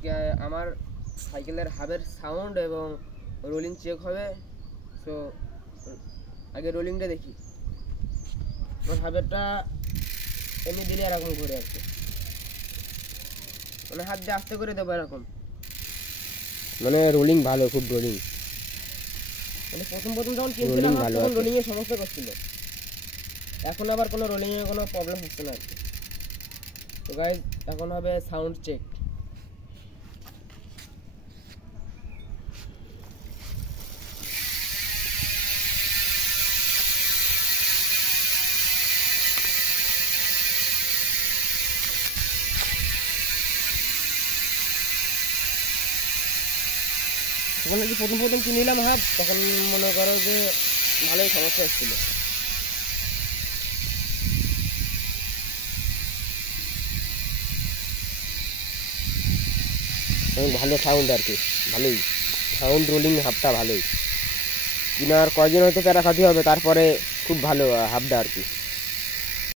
আজকে আমার সাইকেলের হাবের সাউন্ড এবং রোলিং চেক হবে। সো আগে রোলিংটা দেখি। হাবেরটা এমনি দিলে এরকম ঘুরে আসছে, মানে হাত দিয়ে আস্তে করে দেবো এরকম, মানে রোলিং ভালো, খুব রোলিং। মানে প্রথম যখন কিনছিলাম তখন রোলিংয়ের সমস্যা করছিল, এখন আবার কোনো রোলিংয়ে কোনো প্রবলেম হচ্ছে না আর কি। তো গাইজ এখন হবে সাউন্ড চেক। তখন নাকি প্রথম কিনিলাম হাফ, তখন মনে করো যে ভালোই সমস্যা এসেছিল। ভালো সাউন্ড আর কি, ভালোই সাউন্ড, রোলিং হাফটা ভালোই। কিনার কয়দিন হয়তো প্যারা খাতে হবে, তারপরে খুব ভালো হাফটা আর কি।